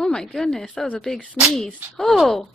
Oh my goodness, that was a big sneeze. Oh!